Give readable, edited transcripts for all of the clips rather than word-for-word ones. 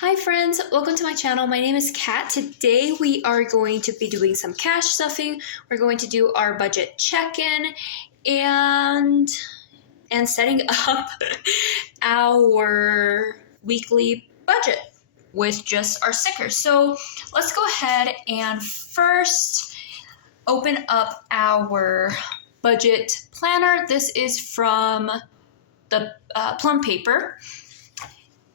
Hi friends, welcome to my channel. My name is Kat. Today we are going to be doing some cash stuffing. We're going to do our budget check-in and setting up our weekly budget with just our stickers. So let's go ahead and first open up our budget planner. This is from the Plum paper.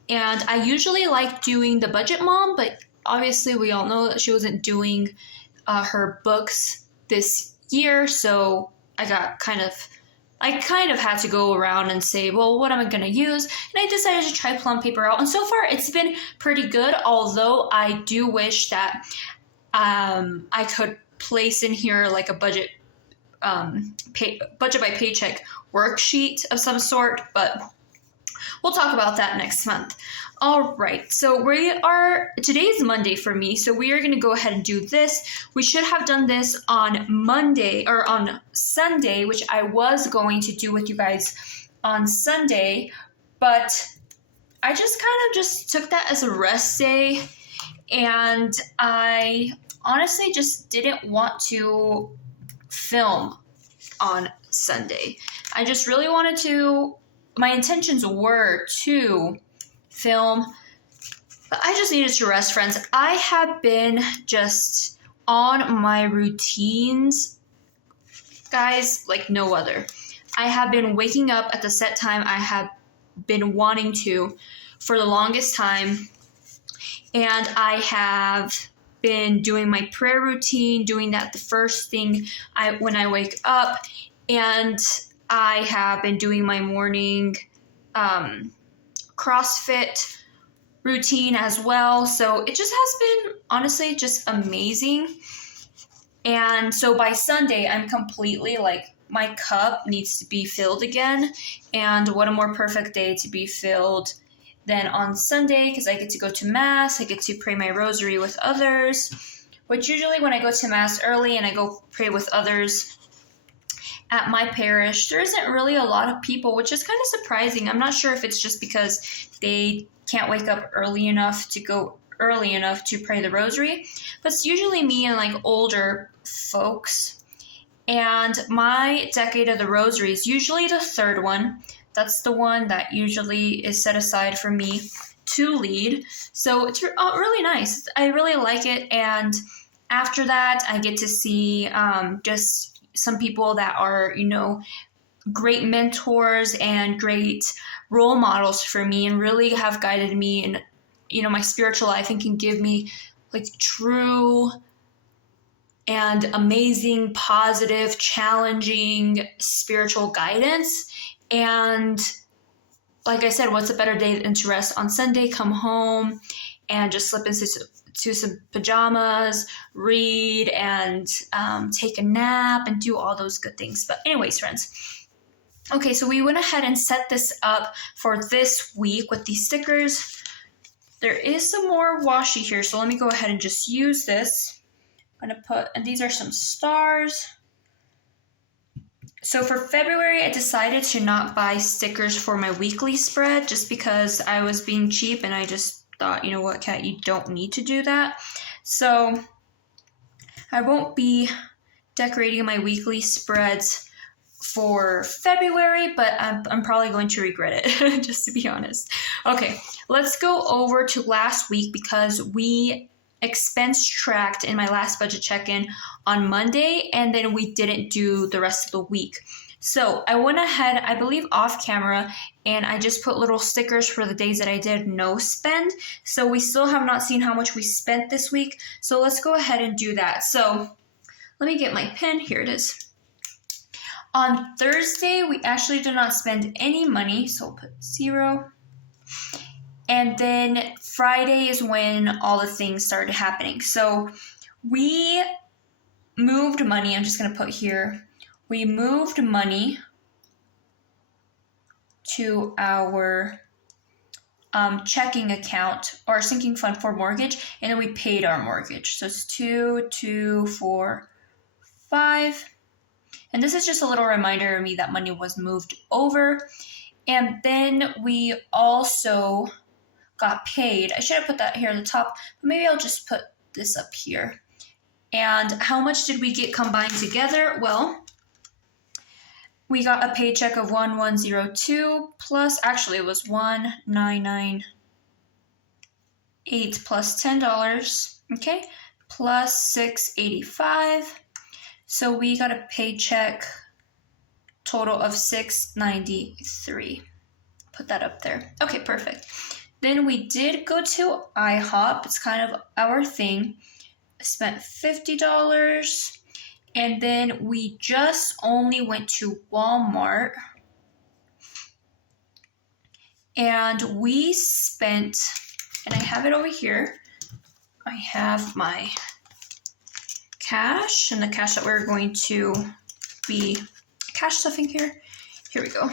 And I usually like doing the Budget Mom, but obviously we all know that she wasn't doing her books this year, so I kind of had to go around and say, well, what am I going to use? And I decided to try Plum paper out, and so far it's been pretty good, although I do wish that I could place in here like a budget by paycheck worksheet of some sort, but we'll talk about that next month. All right, so today's Monday for me, so we are going to go ahead and do this. We should have done this on Monday or on Sunday, which I was going to do with you guys on Sunday, but I just kind of just took that as a rest day, and I honestly just didn't want to film on Sunday. I just really wanted to. My intentions were to film, but I just needed to rest, friends. I have been just on my routines, guys, like no other. I have been waking up at the set time I have been wanting to for the longest time, and I have been doing my prayer routine, doing that the first thing when I wake up, and I have been doing my morning CrossFit routine as well. So it just has been honestly just amazing. And so by Sunday, I'm completely like, my cup needs to be filled again. And what a more perfect day to be filled than on Sunday, because I get to go to Mass. I get to pray my rosary with others, which usually when I go to Mass early and I go pray with others at my parish, there isn't really a lot of people, which is kind of surprising. I'm not sure if it's just because they can't wake up early enough to go early enough to pray the rosary, but it's usually me and like older folks. And my decade of the rosary is usually the third one. That's the one that usually is set aside for me to lead. So it's really nice. I really like it. And after that, I get to see just some people that are, great mentors and great role models for me and really have guided me in, my spiritual life and can give me like true and amazing, positive, challenging spiritual guidance. And like I said, what's a better day than to rest on Sunday, come home and just slip into some pajamas, read, and take a nap and do all those good things. But anyways, friends. Okay, so we went ahead and set this up for this week with these stickers. There is some more washi here, so let me go ahead and just use this. I'm going to put, and these are some stars. So for February, I decided to not buy stickers for my weekly spread just because I was being cheap and I just thought, you know what, Kat, you don't need to do that. So I won't be decorating my weekly spreads for February, but I'm probably going to regret it, just to be honest. Okay, let's go over to last week because we expense tracked in my last budget check-in on Monday, and then we didn't do the rest of the week. So I went ahead, I believe off camera, and I just put little stickers for the days that I did no spend. So we still have not seen how much we spent this week. So let's go ahead and do that. So let me get my pen. Here it is. On Thursday, we actually did not spend any money. So I'll put 0. And then Friday is when all the things started happening. So we moved money. I'm just going to put here. We moved money to our checking account or sinking fund for mortgage, and then we paid our mortgage. So it's 2, 2, 4, 5. And this is just a little reminder of me that money was moved over. And then we also got paid. I should have put that here at the top, but maybe I'll just put this up here. And how much did we get combined together? Well, we got a paycheck of 1102 plus, actually it was 1998 plus $10, okay, plus 685. So we got a paycheck total of 693. Put that up there. Okay, perfect. Then we did go to IHOP. It's kind of our thing. I spent $50. And then we just only went to Walmart. And we spent, and I have it over here. I have my cash and the cash that we're going to be cash stuffing here. Here we go.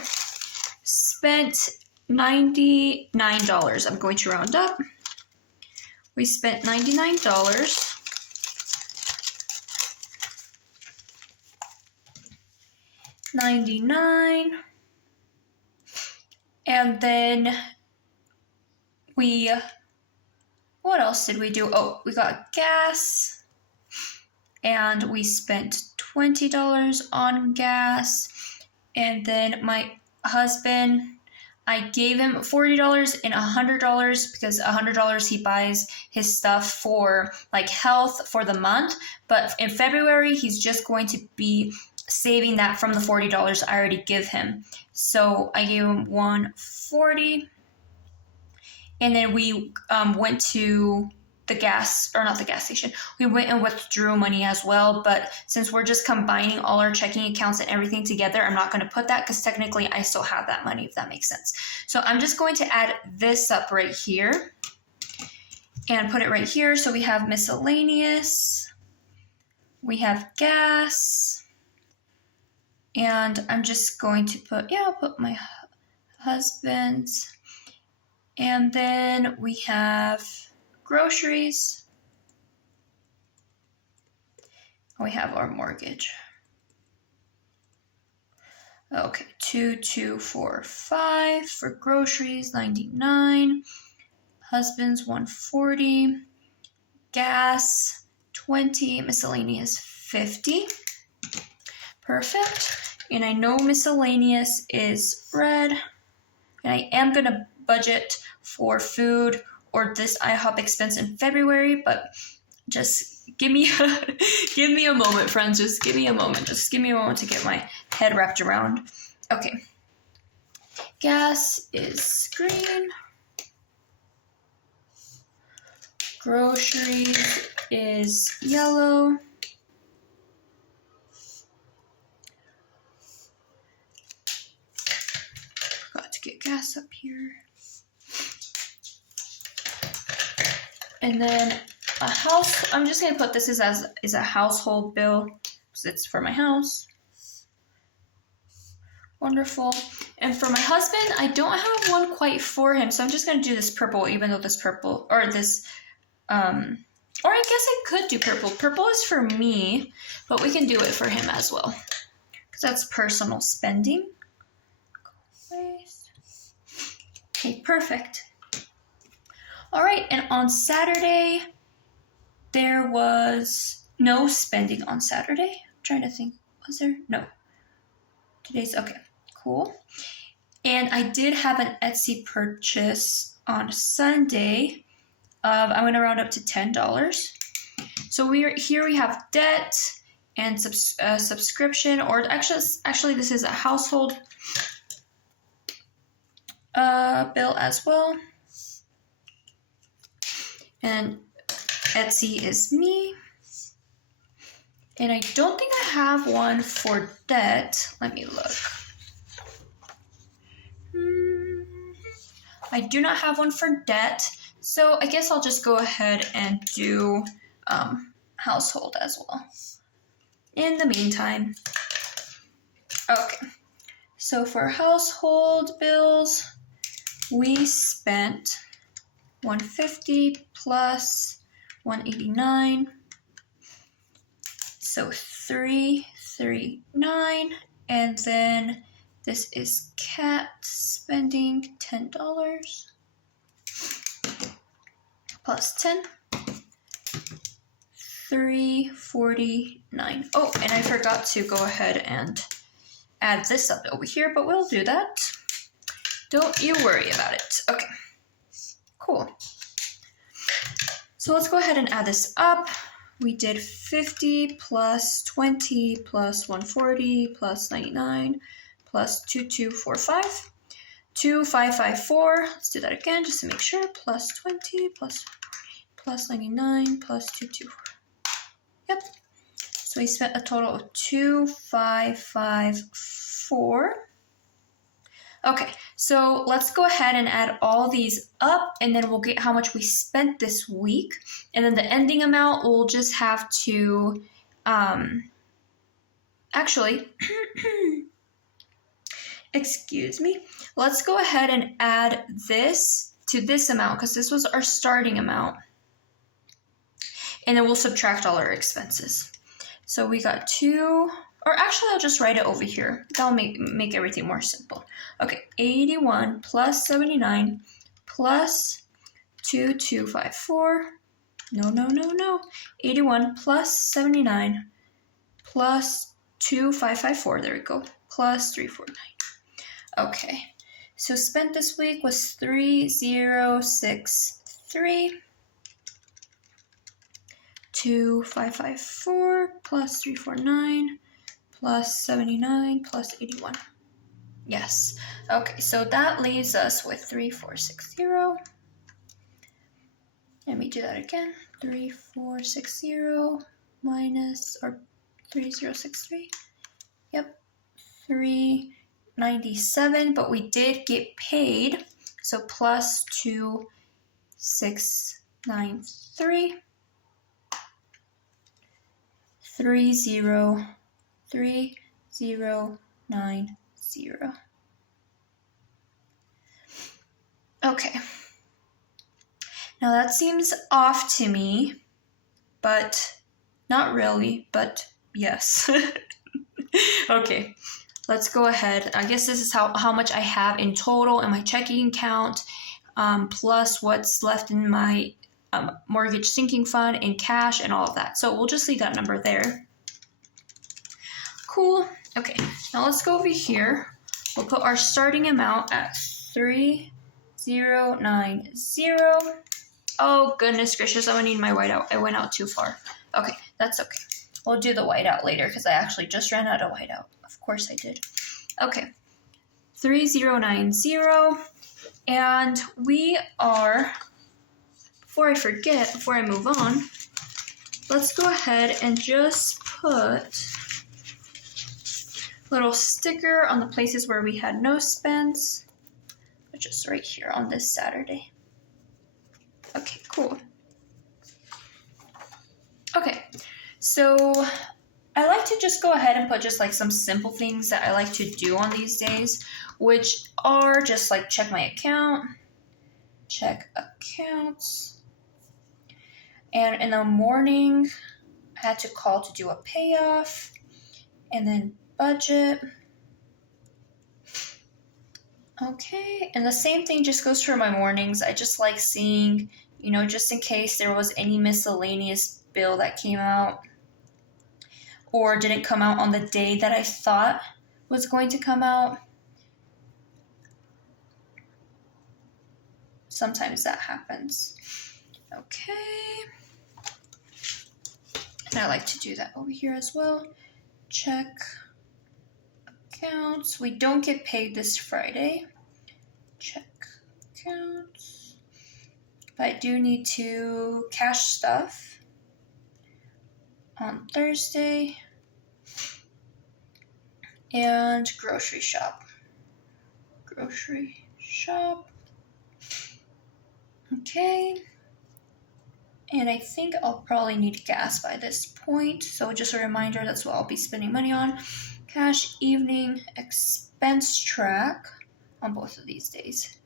Spent $99. I'm going to round up. We spent $99. $99. And then what else did we do? Oh, we got gas. And we spent $20 on gas. And then my husband, I gave him $40 and $100 because $100 he buys his stuff for like health for the month. But in February, he's just going to be saving that from the $40 I already give him. So I gave him $140. And then we went to the gas, or not the gas station. We went and withdrew money as well, but since we're just combining all our checking accounts and everything together, I'm not going to put that because technically I still have that money, if that makes sense. So I'm just going to add this up right here and put it right here. So we have miscellaneous, we have gas, and I'm just going to put, I'll put my husband's, and then we have groceries. We have our mortgage. Okay, 2245 for groceries, 99. Husband's 140. Gas 20. Miscellaneous 50. Perfect. And I know miscellaneous is red. And I am gonna budget for food or this IHOP expense in February, but just give me a moment, friends. Just give me a moment. Just give me a moment to get my head wrapped around. Okay. Gas is green. Groceries is yellow. Got to get gas up here. And then a house, I'm just gonna put this as a household bill because it's for my house. Wonderful. And for my husband, I don't have one quite for him, so I'm just gonna do this purple, even though this purple, or this, or I guess I could do purple. Purple is for me, but we can do it for him as well because that's personal spending. Okay, perfect. All right, and on Saturday, there was no spending on Saturday. I'm trying to think, was there? No. Today's, okay, cool. And I did have an Etsy purchase on Sunday. I'm going to round up to $10. So here we have debt and subscription, or actually this is a household bill as well. And Etsy is me. And I don't think I have one for debt. Let me look. I do not have one for debt. So I guess I'll just go ahead and do household as well. In the meantime. Okay. So for household bills, we spent $150 plus $189, so $339, and then this is cat spending $10. plus 10, 349. Oh, and I forgot to go ahead and add this up over here, but we'll do that. Don't you worry about it. Okay, cool. So let's go ahead and add this up. We did 50 plus 20 plus 140 plus 99 plus 2245. 2554. Let's do that again just to make sure. Plus 20 plus 99 plus 224. Yep. So we spent a total of 2554. Okay, so let's go ahead and add all these up, and then we'll get how much we spent this week. And then the ending amount, we'll just have to, actually, excuse me. Let's go ahead and add this to this amount because this was our starting amount. And then we'll subtract all our expenses. So we got 2, or actually I'll just write it over here. That'll make everything more simple. Okay, 81 plus 79 plus 2254. No. 81 plus 79 plus 2554. There we go. Plus 349. Okay, so spent this week was 3063. 2554 plus 349 plus 79 plus 81. Yes. Okay, so that leaves us with 3460. Let me do that again. 3460 minus, or 3063. Yep. 397, but we did get paid. So plus 2693. 303090. Okay. Now that seems off to me, but not really, but yes. Okay, let's go ahead. I guess this is how much I have in total in my checking account, plus what's left in my mortgage sinking fund and cash and all of that. So we'll just leave that number there. Cool. Okay, now let's go over here. We'll put our starting amount at 3090. Oh, goodness gracious, I'm gonna need my whiteout. I went out too far. Okay, that's okay. We'll do the whiteout later because I actually just ran out of whiteout. Of course I did. Okay, 3090. And we are, before I forget, before I move on, let's go ahead and just put a little sticker on the places where we had no spends, which is right here on this Saturday. Okay, cool. Okay, so I like to just go ahead and put just like some simple things that I like to do on these days, which are just like check my account, check accounts, and in the morning, I had to call to do a payoff, and then budget. Okay, and the same thing just goes for my mornings. I just like seeing, just in case there was any miscellaneous bill that came out or didn't come out on the day that I thought was going to come out. Sometimes that happens. Okay. And I like to do that over here as well. Check accounts. We don't get paid this Friday. Check accounts. But I do need to cash stuff on Thursday. And grocery shop. Grocery shop. Okay. And I think I'll probably need gas by this point. So just a reminder, that's what I'll be spending money on. Cash, evening, expense track on both of these days.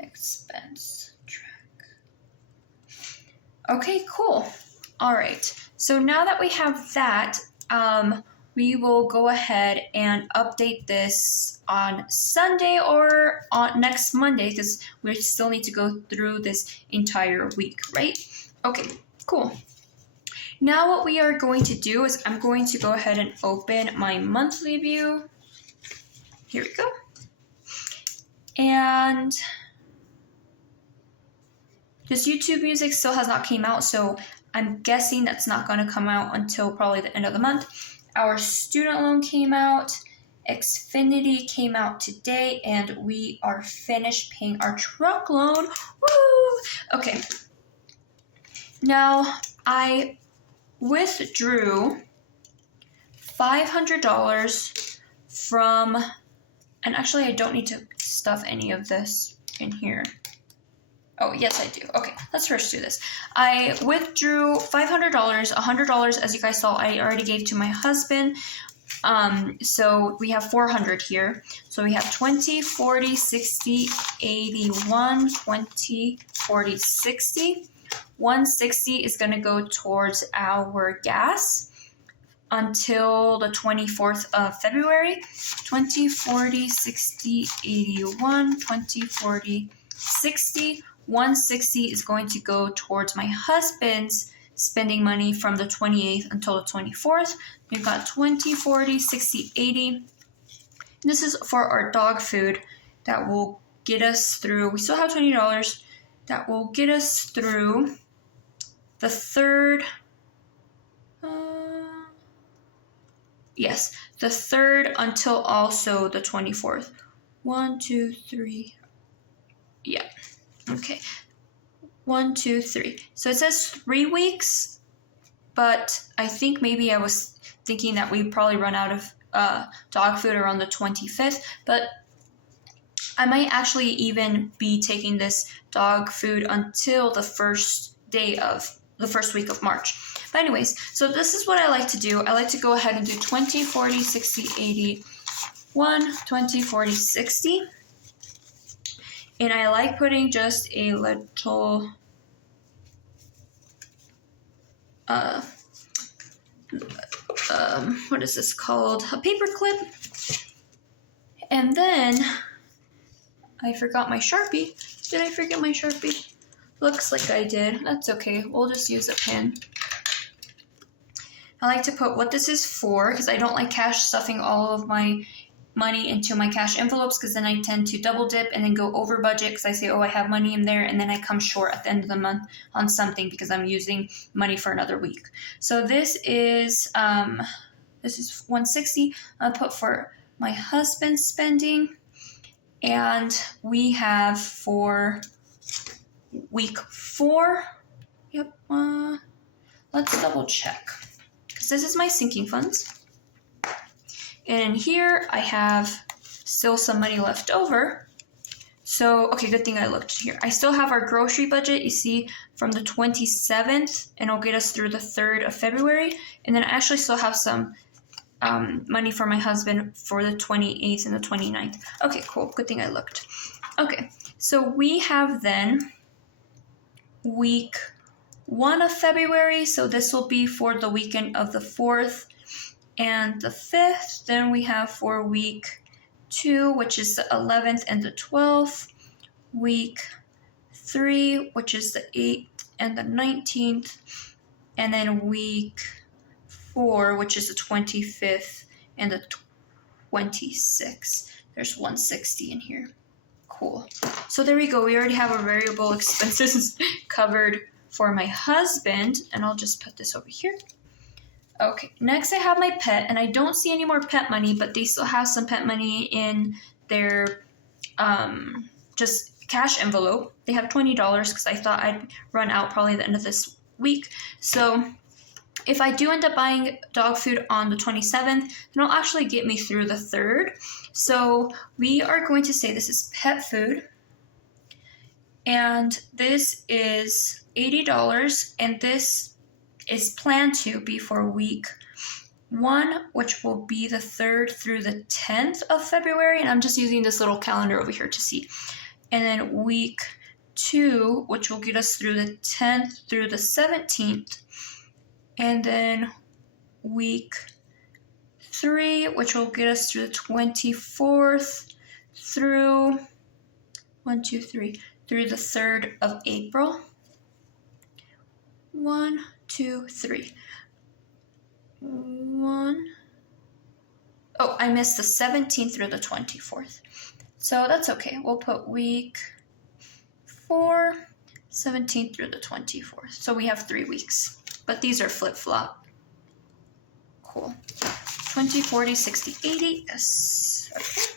Expense track. Okay, cool. All right. So now that we have that, we will go ahead and update this on Sunday or on next Monday, because we still need to go through this entire week, right? Okay, cool. Now what we are going to do is I'm going to go ahead and open my monthly view. Here we go. And this YouTube music still has not came out, so I'm guessing that's not going to come out until probably the end of the month. Our student loan came out, Xfinity came out today, and we are finished paying our truck loan. Woo! Okay. Now, I withdrew $500 from, and actually I don't need to stuff any of this in here. Oh, yes, I do. Okay, let's first do this. I withdrew $500, $100, as you guys saw, I already gave to my husband. So we have 400 here. So we have 20, 40, 60, 81, 20, 40, 60. 160 is going to go towards our gas until the 24th of February. 20, 40, 60, 81, 20, 40, 60. 160 is going to go towards my husband's spending money from the 28th until the 24th. We've got 20, 40, 60, 80. This is for our dog food that will get us through. We still have $20 that will get us through the third. Yes, the third until also the 24th. 1, 2, 3. Yeah. Okay. 1, 2, 3. So it says 3 weeks, but I think maybe I was thinking that we probably run out of dog food around the 25th, but I might actually even be taking this dog food until the first week of March. But anyways, so this is what I like to do. I like to go ahead and do 20, 40, 60, 80, 1, 20, 40, 60. And I like putting just a little what is this called? A paper clip. And then I forgot my Sharpie. Did I forget my Sharpie? Looks like I did. That's okay. We'll just use a pen. I like to put what this is for, because I don't like cash stuffing all of my money into my cash envelopes, because then I tend to double dip and then go over budget, because I say, oh, I have money in there, and then I come short at the end of the month on something because I'm using money for another week. So this is 160. I'll put for my husband's spending, and we have for week 4. Yep. Let's double check, because this is my sinking funds. And in here, I have still some money left over. So, okay, good thing I looked here. I still have our grocery budget, you see, from the 27th, and it'll get us through the 3rd of February. And then I actually still have some money for my husband for the 28th and the 29th. Okay, cool. Good thing I looked. Okay, so we have then week 1 of February. So this will be for the weekend of the 4th and the 5th. Then we have for week 2, which is the 11th and the 12th. Week 3, which is the 8th and the 19th. And then week 4, which is the 25th and the 26th. There's 160 in here. Cool. So there we go. We already have our variable expenses covered for my husband. And I'll just put this over here. Okay, next I have my pet, and I don't see any more pet money, but they still have some pet money in their just cash envelope. They have $20 because I thought I'd run out probably at the end of this week. So if I do end up buying dog food on the 27th, then it'll actually get me through the 3rd. So we are going to say this is pet food, and this is $80, and this is planned to be for week 1, which will be the 3rd through the 10th of February. And I'm just using this little calendar over here to see. And then week 2, which will get us through the 10th through the 17th. And then week 3, which will get us through the 24th through 1, 2, 3 through the 3rd of April. 1, 2, 3. 1. Oh, I missed the 17th through the 24th. So that's okay. We'll put week 4, 17th through the 24th. So we have 3 weeks. But these are flip-flop. Cool. 20, 40, 60, 80. Yes. Okay.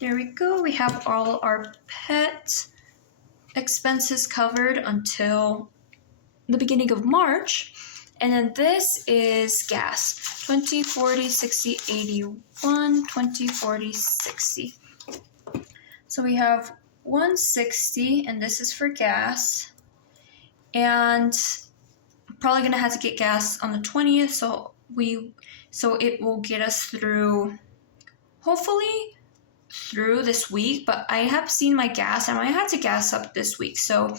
There we go. We have all our pet expenses covered until the beginning of March. And then this is gas. 20, 40, 60, 81, 20, 40, 60. So we have 160, and this is for gas. And I'm probably gonna have to get gas on the 20th, so it will get us through, hopefully through this week. But I have seen my gas, and I might have to gas up this week. So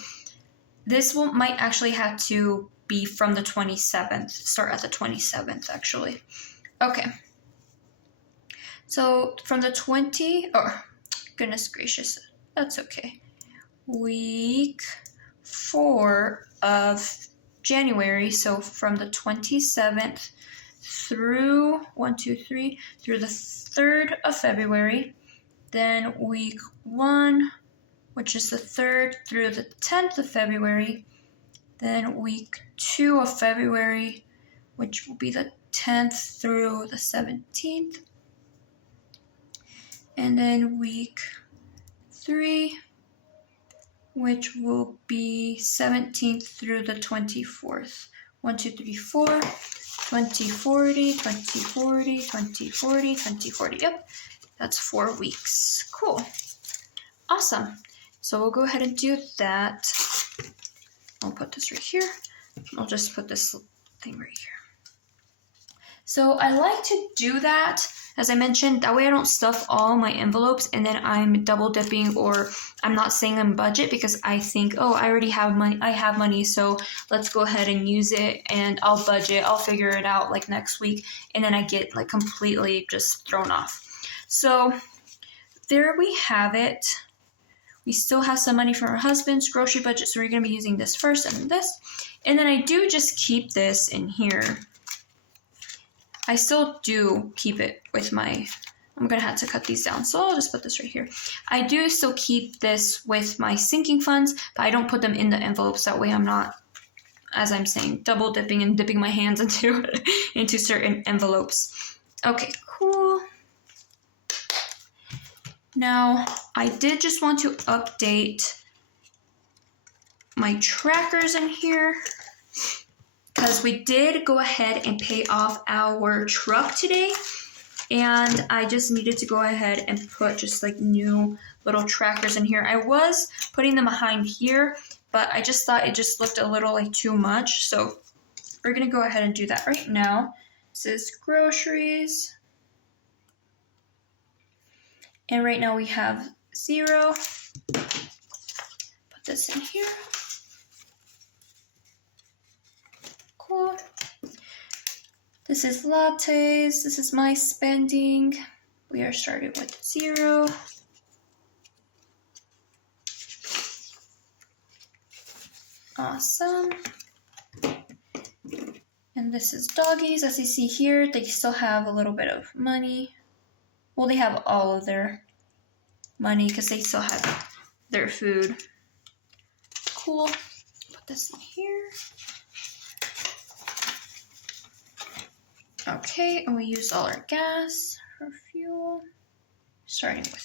this might actually have to be from the 27th, start at the 27th actually. Okay. So from the goodness gracious, that's okay. Week 4 of January, so from the 27th through 1, 2, 3 through the 3rd of February. Then week 1, which is the 3rd through the 10th of February. Then week 2 of February, which will be the 10th through the 17th. And then week 3, which will be 17th through the 24th. 1, 2, 3, 4, 20, 40, 20, 40, 20, 40, 20, 40. Yep, that's 4 weeks. Cool. Awesome. So we'll go ahead and do that. I'll put this right here. I'll just put this thing right here. So I like to do that, as I mentioned, that way I don't stuff all my envelopes and then I'm double dipping, or I'm not saying I'm budget because I think, oh, I already have money. I have money, so let's go ahead and use it, and I'll budget. I'll figure it out like next week, and then I get like completely just thrown off. So there we have it. We still have some money from our husband's grocery budget, so we're going to be using this first and this. And then I do just keep this in here. I still do keep it with I'm going to have to cut these down, so I'll just put this right here. I do still keep this with my sinking funds, but I don't put them in the envelopes. That way I'm not, as I'm saying, double dipping and dipping my hands into certain envelopes. Okay, cool. Now, I did just want to update my trackers in here because we did go ahead and pay off our truck today, and I just needed to go ahead and put just like new little trackers in here. I was putting them behind here, but I just thought it just looked a little like too much, so we're going to go ahead and do that right now. This is groceries. And right now we have 0. Put this in here. Cool. This is lattes. This is my spending. We are starting with 0. Awesome. And this is doggies. As you see here, they still have a little bit of money. Well, they have all of their money because they still have their food. Cool. Put this in here. Okay, and we use all our gas for fuel. Starting with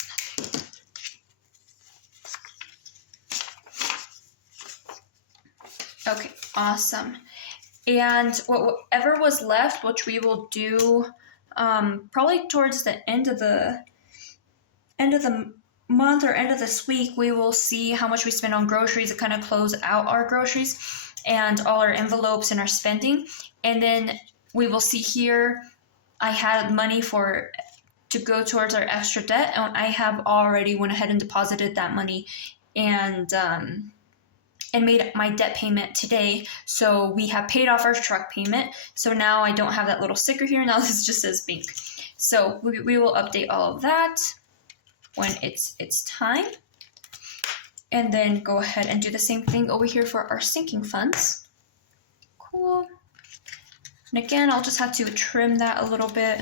nothing. Okay, awesome. And whatever was left, which we will do probably towards the end of the month or end of this week, we will see how much we spend on groceries to kind of close out our groceries and all our envelopes and our spending. And then we will see here, I had money to go towards our extra debt, and I have already went ahead and deposited that money and and made my debt payment today. So we have paid off our truck payment. So now I don't have that little sticker here. Now this just says bank. So we will update all of that when it's time. And then go ahead and do the same thing over here for our sinking funds. Cool. And again, I'll just have to trim that a little bit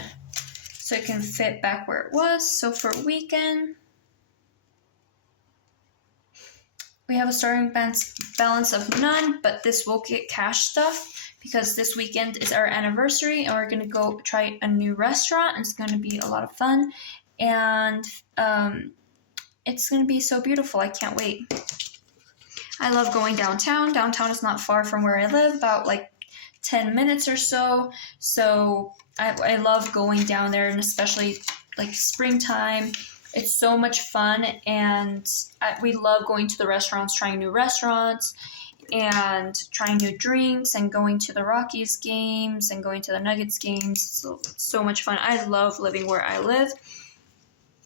so it can fit back where it was. So for weekend, we have a starting balance of none, but this will get cash stuff because this weekend is our anniversary and we're gonna go try a new restaurant. It's gonna be a lot of fun, and it's gonna be so beautiful. I can't wait. I love going downtown. Downtown is not far from where I live, about like 10 minutes or so. So I love going down there, and especially like springtime. It's so much fun, and we love going to the restaurants, trying new restaurants, and trying new drinks, and going to the Rockies games, and going to the Nuggets games. So much fun. I love living where I live.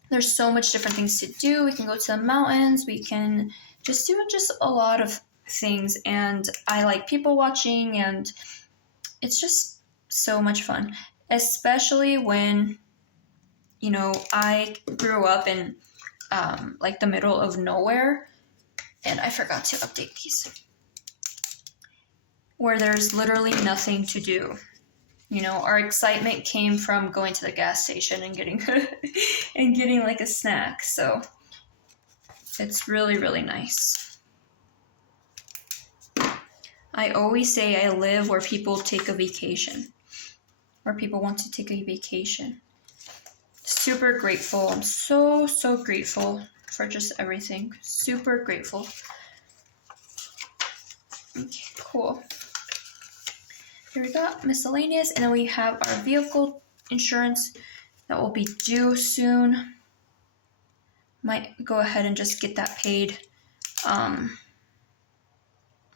There's so much different things to do. We can go to the mountains. We can just do a lot of things, and I like people watching, and it's just so much fun, especially when, you know, I grew up in like the middle of nowhere, and I forgot to update these, where there's literally nothing to do. You know, our excitement came from going to the gas station and getting and getting like a snack. So it's really, really nice. I always say I live where people take a vacation, where people want to take a vacation. Super grateful. I'm so grateful for just everything. Super grateful. Okay, cool. Here we got miscellaneous, and then we have our vehicle insurance that will be due soon. Might go ahead and just get that paid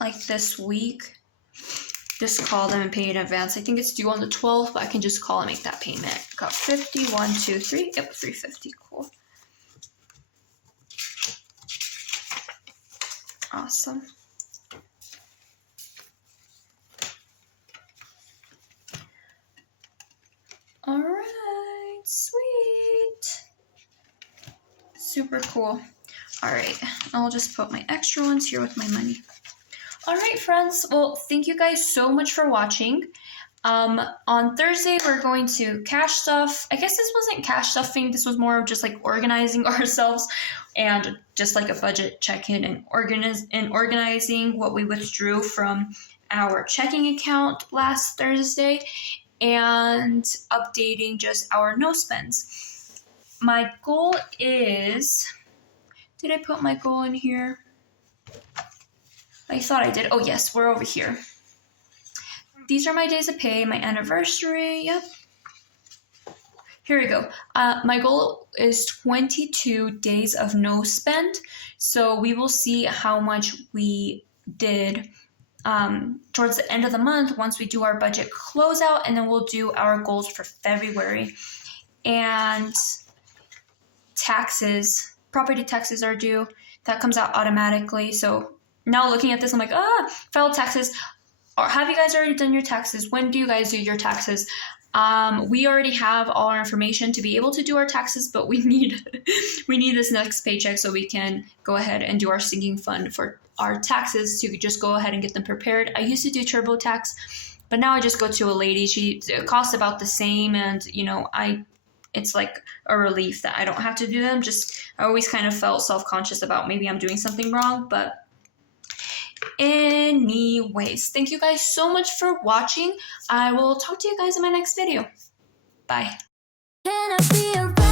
like this week. Just call them and pay in advance. I think it's due on the 12th, but I can just call and make that payment. Got 50, 1, 2, 3. Yep, 350. Cool. Awesome. All right, sweet. Super cool. All right, I'll just put my extra ones here with my money. All right, friends. Well, thank you guys so much for watching. On Thursday, we're going to cash stuff. I guess this wasn't cash stuffing. This was more of just like organizing ourselves and just like a budget check-in and organizing what we withdrew from our checking account last Thursday and updating just our no spends. My goal is, did I put my goal in here? I thought I did. Oh yes, we're over here. These are my days of pay, my anniversary. Yep. Here we go. My goal is 22 days of no spend. So we will see how much we did towards the end of the month once we do our budget closeout, and then we'll do our goals for February. And taxes, property taxes are due. That comes out automatically. So now looking at this, I'm like, federal taxes. Or have you guys already done your taxes? When do you guys do your taxes? We already have all our information to be able to do our taxes, but we need this next paycheck so we can go ahead and do our sinking fund for our taxes to just go ahead and get them prepared. I used to do TurboTax, but now I just go to a lady. It costs about the same, and you know, it's like a relief that I don't have to do them. I always kind of felt self-conscious about maybe I'm doing something wrong, but anyways, thank you guys so much for watching. I will talk to you guys in my next video. Bye. Can I be